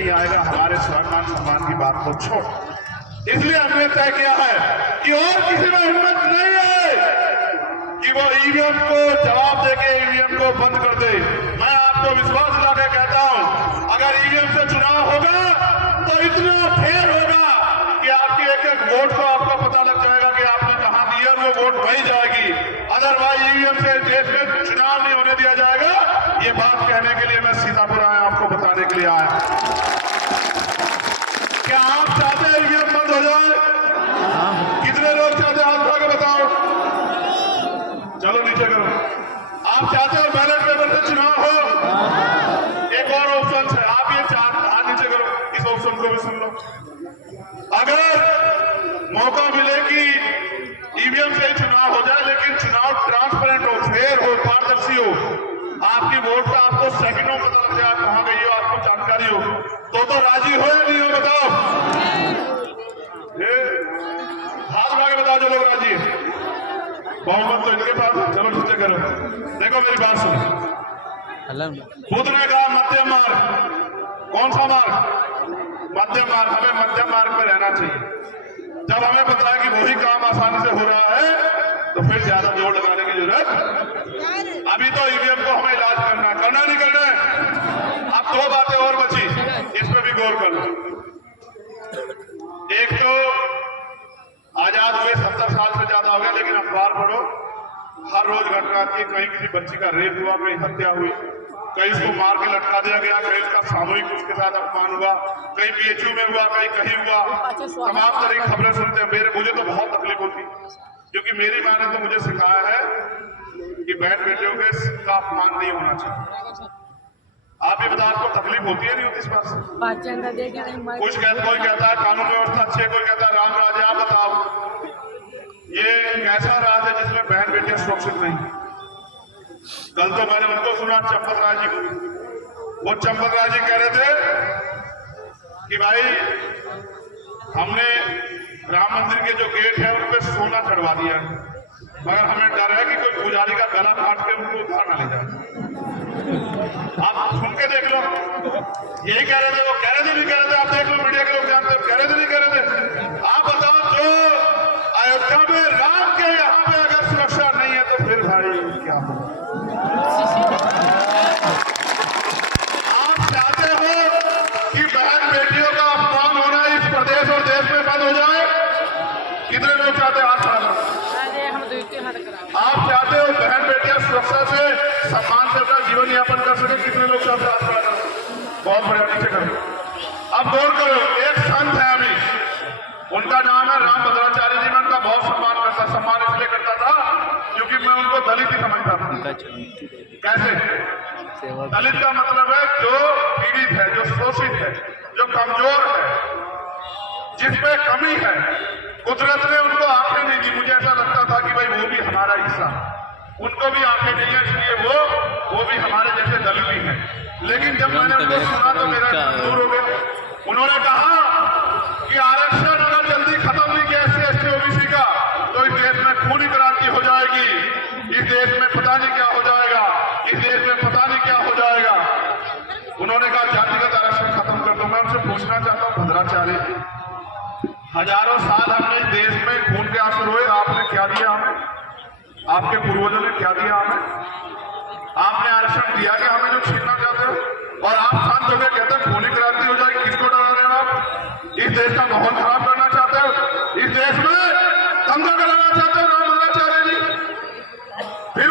नहीं आएगा हमारे स्वाभिमान सम्मान की बात को छोड़। इसलिए हमने तय किया है कि और किसी में हिम्मत नहीं है कि वो ईवीएम को जवाब देके ईवीएम को बंद कर दे। मैं आपको विश्वास दिला के कहता हूं, अगर ईवीएम से चुनाव होगा तो इतना फेर होगा कि आपकी एक एक वोट को आपको पता लग जाएगा कि आपने कहां दिया, वो वोट वही जाएगी। अदरवाइज ईवीएम से देश में चुनाव नहीं होने दिया जाएगा। ये बात कहने के लिए मैं सीतापुर आया, आपको बताने के लिए आया। क्या आप चाहते हैं ईवीएम बंद हो जाए? कितने लोग चाहते हैं? हाथ उठा के बताओ। चलो नीचे करो। आप चाहते हो बैलेट पेपर से चुनाव हो? एक और ऑप्शन है, आप ये हाथ नीचे करो, इस ऑप्शन को भी सुन लो। अगर मौका मिले कि ईवीएम से ही चुनाव हो जाए, लेकिन चुनाव ट्रांसपेरेंट हो, फेयर हो, पारदर्शी हो, आपकी वोट का आपको सेकंडों पता लग जाए कहां गई हो, आपको जानकारी हो, तो राजी हो या नहीं हो? बताओ, हाथ उठा के बताओ जो लोग राजी है। बहुमत तो इनके पास है। चलो नीचे करो। देखो मेरी बात सुनो। बुद्ध ने कहा मध्यम मार्ग। कौन सा मार्ग? मध्यम मार्ग। हमें मध्यम मार्ग पे रहना चाहिए। जब हमें पता है कि वही काम आसानी से हो रहा है तो फिर ज्यादा जोर लगाने की जरूरत। अभी तो ईवीएम को हमें इलाज करना नहीं करना है। अब दो बातें और बची, इसमें भी गौर कर लो। एक तो आजाद हुए 70 साल से ज्यादा हो गया, लेकिन अखबार पढ़ो, हर रोज घटना आती है। कहीं किसी बच्ची का रेप हुआ, कहीं हत्या हुई, कहीं उसको मार के लटका दिया गया, कहीं उसका सामूहिक उसके साथ अपमान हुआ, कहीं बीएचयू में हुआ, कहीं हुआ। तमाम तरह की खबरें सुनते हैं। मुझे तो बहुत तकलीफ होती, क्योंकि मेरी माँ ने तो मुझे सिखाया है कि बहन बेटियों का अपमान नहीं होना चाहिए। आप ये बताओ, आपको तकलीफ होती है नहीं होती इस बात से? कोई कहता है कानून व्यवस्था अच्छी है, कोई कहता है राम राज है। आप बताओ, ये कैसा राज है जिसमें बहन बेटियां सुरक्षित नहीं? कल तो मैंने उनको सुना, चंपत राय जी को। वो चंपत राय जी कह रहे थे कि भाई हमने राम मंदिर के जो गेट है उन पे सोना चढ़वा दिया है, मगर हमें डर है कि कोई पुजारी का गला काट के उनको उधार ना ले जाए। आप सुन के देख लो, यही कह रहे थे, वो कह रहे थे, नहीं कह रहे थे? आप देख लो, मीडिया के लोग जानते हो, कह रहे थे नहीं कह रहे थे? आप बताओ, जो अयोध्या में राम के यहाँ पे अगर सुरक्षा नहीं है तो फिर भाई क्या होगा? आप चाहते हो कि बहन बेटियों का अपमान होना इस प्रदेश और देश में बंद हो जाए? कितने लोग चाहते हैं? हाथ खड़ा करो। आप चाहते हो बहन बेटियां सुरक्षा से, सम्मान से अपना जीवन यापन कर सके? कितने लोग चाहते हैं? हाथ खड़ा करो। बहुत बढ़िया, नीचे करो। अब गौर करो, एक संत है अभी, उनका नाम है रामभद्राचार्य जी। मैं उनका बहुत सम्मान इसलिए करता था क्योंकि मैं उनको दलित ही समझता था। कैसे? दलित का मतलब है जो पीड़ित है, जो शोषित है, जो कमजोर है, जिसमें कमी है। कुदरत ने उनको आंखें नहीं दी। मुझे ऐसा लगता था कि भाई वो भी हमारा हिस्सा, उनको भी आंखें नहीं है, इसलिए वो भी हमारे जैसे दलित ही है। लेकिन जब मैंने उनको सुना तो मेरा मन दूर हो गया। उन्होंने कहा कि आरक्षण अगर जल्दी खत्म नहीं किया SC ST OBC का तो इस देश में खूनी क्रांति हो जाएगी, इस देश में पता नहीं क्या हो जाएगा, इस देश में पता नहीं क्या हो जाएगा। उन्होंने कहा जातिगत आरक्षण खत्म कर दो। मैं उनसे पूछना चाहता हूँ, भद्राचार्य जी, हजारों साल हमने इस देश में खून के आंसू रोए, आपने क्या दिया हमें? आपके पूर्वजों ने क्या दिया हमें? आपने आरक्षण दिया कि हमें जो छीनना चाहते हो? और आप शांत होकर कहते हैं खूनी क्रांति हो जाएगी। किसको डरा रहे हो आप? इस देश का माहौल खराब करना चाहते हो? इस देश में दंगा कराना चाहते हो रामभद्राचार्य जी? फिर